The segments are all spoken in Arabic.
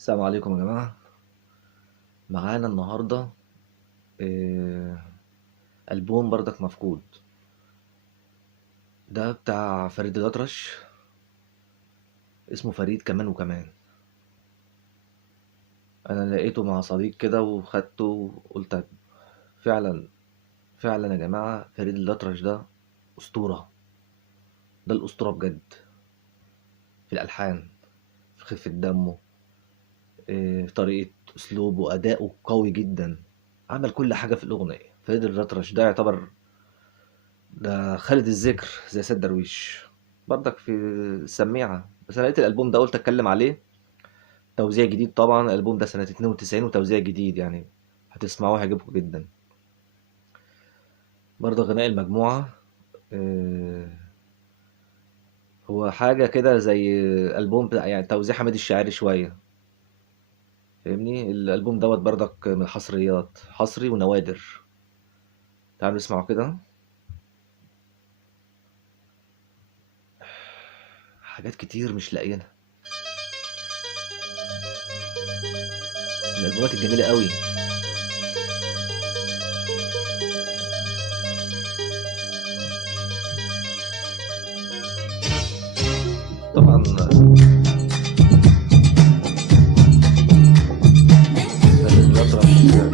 السلام عليكم يا جماعة. معانا النهاردة آه، ألبوم بردك مفقود. ده بتاع فريد الأطرش، اسمه فريد كمان وكمان. أنا لقيته مع صديق كده وخدته وقلت فعلا فعلا يا جماعة، فريد الأطرش ده أسطورة. ده الأسطورة بجد، في الألحان، في خفة دمه، في طريقة أسلوبه، أداؤه قوي جدا. عمل كل حاجة في الأغنية. فريد الأطرش ده يعتبر ده خالد الذكر زي سيد درويش برضك في السميعة. بس انا لقيت الالبوم ده قلت اتكلم عليه. توزيع جديد طبعا، الالبوم ده سنة 92 وتوزيع جديد، يعني هتسمعوه هيعجبكم جدا. برضه غناء المجموعة آه، هو حاجة كده زي الالبوم بتاع يعني توزيع حميد الشاعري شوية. فاهمني؟ الالبوم دوت برضك من الحصريات، حصري ونوادر. تعالوا نسمعوا كده حاجات كتير مش لاقيينها، من الالبومات الجميلة قوي. طبعا فريد الأطرش جميل.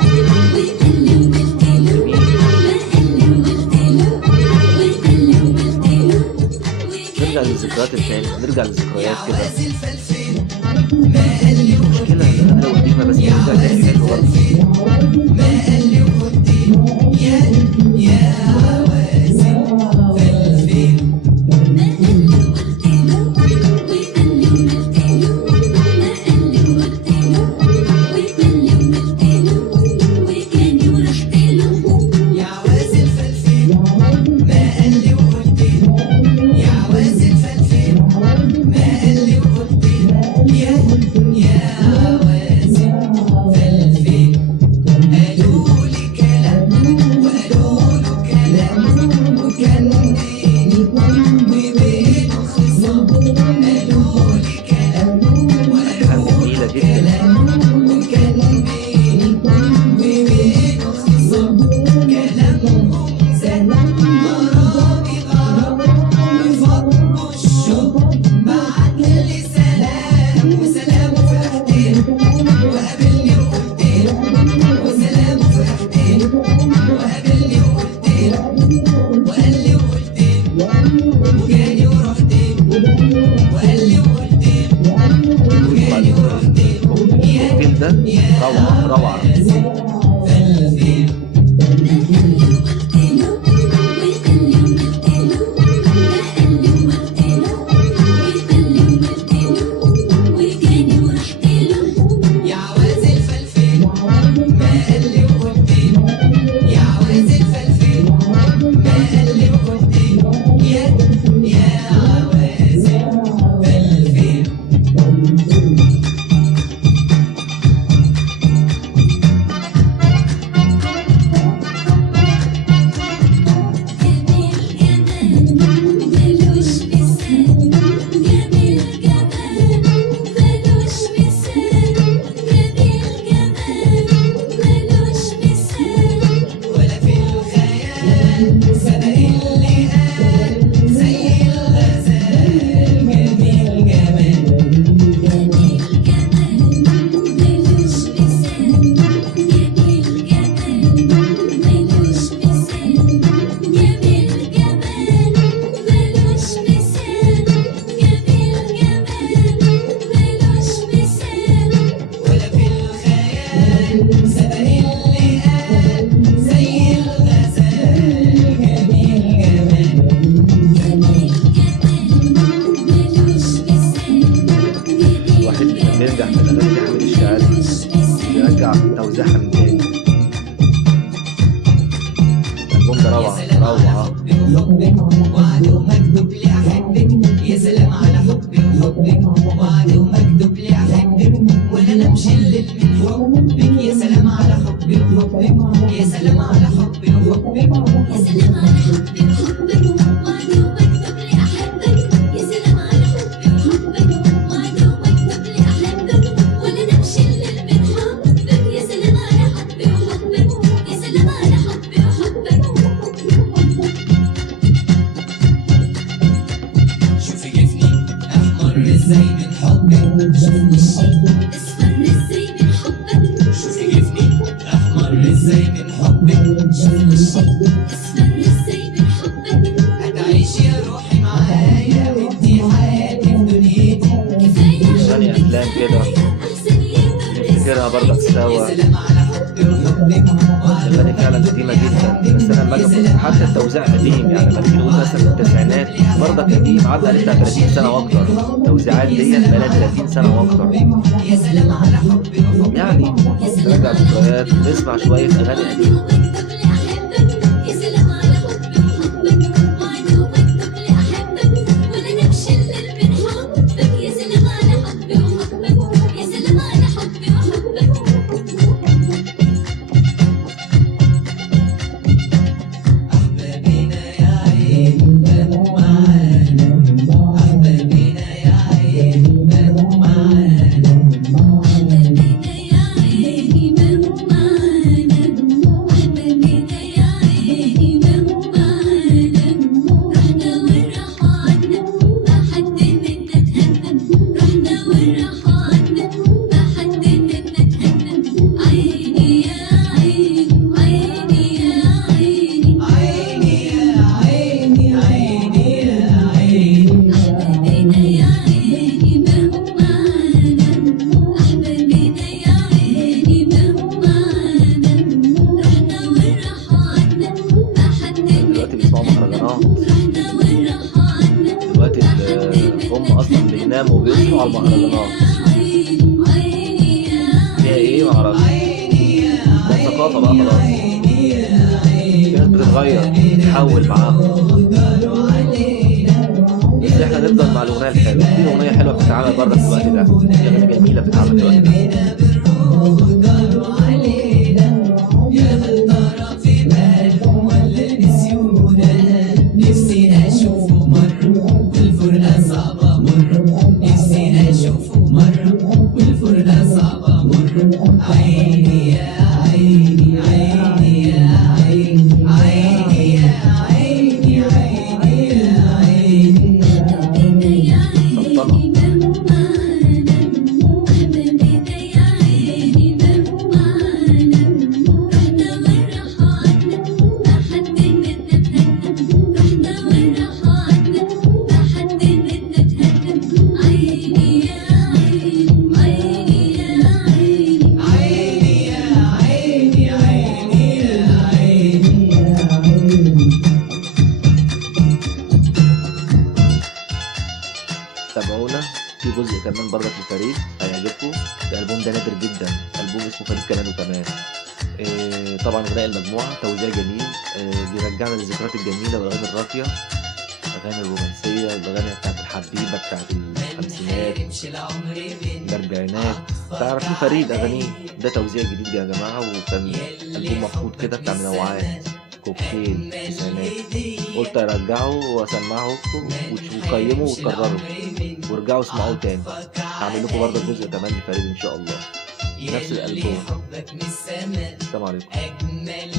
نرجع للذكريات التاني، نرجع للذكريات كده. المشكلة إن أنا لو قديمة بس نرجع تاني حلو برضه. ألحان جميلة جدا. وبعدين الكوكتيل ده روعة روعة. الوحيد اللي كان بينجح في الأغاني دي حميد الشاعري، بيرجع توزيعها من تاني. الألبوم ده روعة روعة. وعد ومكتوب لي احبك، يا سلام على حبي وحبك. وعد ومكتوب لي احبك، ولا انا مشلل من حبك. يا سلام على حبي وحبك، يا سلام على حبي وحبك. يا سلام على حبي وحبك، وعد ومكتوب لي احبك. يا سلام على حبي وحبك، وعد ومكتوب لي احبك. ولا انا حبك شوف وشي اصفر ازاي من حبك شوفي جفني احمر ازاي من حبك شوف وشي اصفر ازاي من حبك هتعيشي يا روحي معايا وانتي حياتي في دنيتي كفاية أغاني أفلام كده احسن يقدر نفتكرها برضك سوا. سلام على حبي وحبك الأغاني فعلا قديمة جدا، بس أنا لما أجي حتى التوزيع قديم، يعني لما تيجي نقول مثلا في التسعينات برضك قديم، عدى عليه بتاع 30 سنة وأكتر. التوزيعات ديت بقالها 30 سنة وأكتر، يا سلام على حبي وحبك يعني نرجع ذكريات نسمع شوية أغاني قديمة. مكتوب لي احبك يا سلام على حبي وحبك وعد ومكتوب لي احبك ولا نمشي الا من حبك يا سلام على حبي وحبك يا سلام على حبي وحبك أحبابنا يا عين بقوا معانا أحبابنا يا عين بقوا معانا حبيبنا يا عيني بقوا معانا حبيبنا يا عيني بقوا معانا رحنا والراحة عنا ما حد منا اتهنى رحنا والراحة عنا ما حد منا اتهنى عيني يا عيني عيني يا عيني عيني يا عيني عيني يا عيني حبيبنا يا عيني بقوا معانا حبيبنا يا عيني بقوا معانا رحنا والراحة عنا ما حد دلوقتي بيسمعوا مهرجانات، رحنا والراحة عنا دلوقتي هم أصلا بيناموا وبيصحوا على المهرجانات. عيني عيني يا فيها إيه معرفش، ده ثقافة بقى خلاص. في ناس بتتغير بتتحول معاهم، بس احنا نفضل مع الأغنية الحلوة. في أغنية حلوة بتتعمل برضك في الوقت ده، في أغاني جميلة بتتعمل في الوقت ده. وقالوا علينا يا هل ترى في بالهم ولا نسيونا نفسي أشوفه مرة والفرقة صعبة مرة نفسي أشوفه مرة والفرقة صعبة مرة عيني يا عيني عيني يا عيني عيني يا عيني عيني يا عيني حبيبنا يا عيني سلطنة. بقوا معانا حبيبنا يا عيني بقوا معانا رحنا والراحة عنا ما حد منا اتهنى رحنا والراحة عنا ما حد منا اتهنى عيني يا عيني عيني يا عيني عيني يا عيني عيني يا عيني يا عيني تابعونا في جزء كمان برضك لفريد هيعجبكم. الألبوم ده نادر جدا، ألبوم اسمه فريد كمان وكمان. طبعا غناء المجموعة توزيع جميل، بيرجعنا للذكريات الجميلة والأغاني الراقية، الأغاني الرومانسية، الأغاني بتاعت الحبيبة بتاعت الخمسينات منحرمش العمر من الأربعينات. تعرفين فريد أغانيه ده توزيع جديد يا جماعة، وكان ألبوم مفقود كده بتاع منوعات كوكتيل تسعينات. قلت أرجعه وأسمعه لكم وتقيموا وتكرروا وارجعوا اسمعوه تاني. هعمل لكم برضه جزء كمان لفريد إن شاء الله، نفس الألبوم. حبك من السما السلام عليكم. أجمل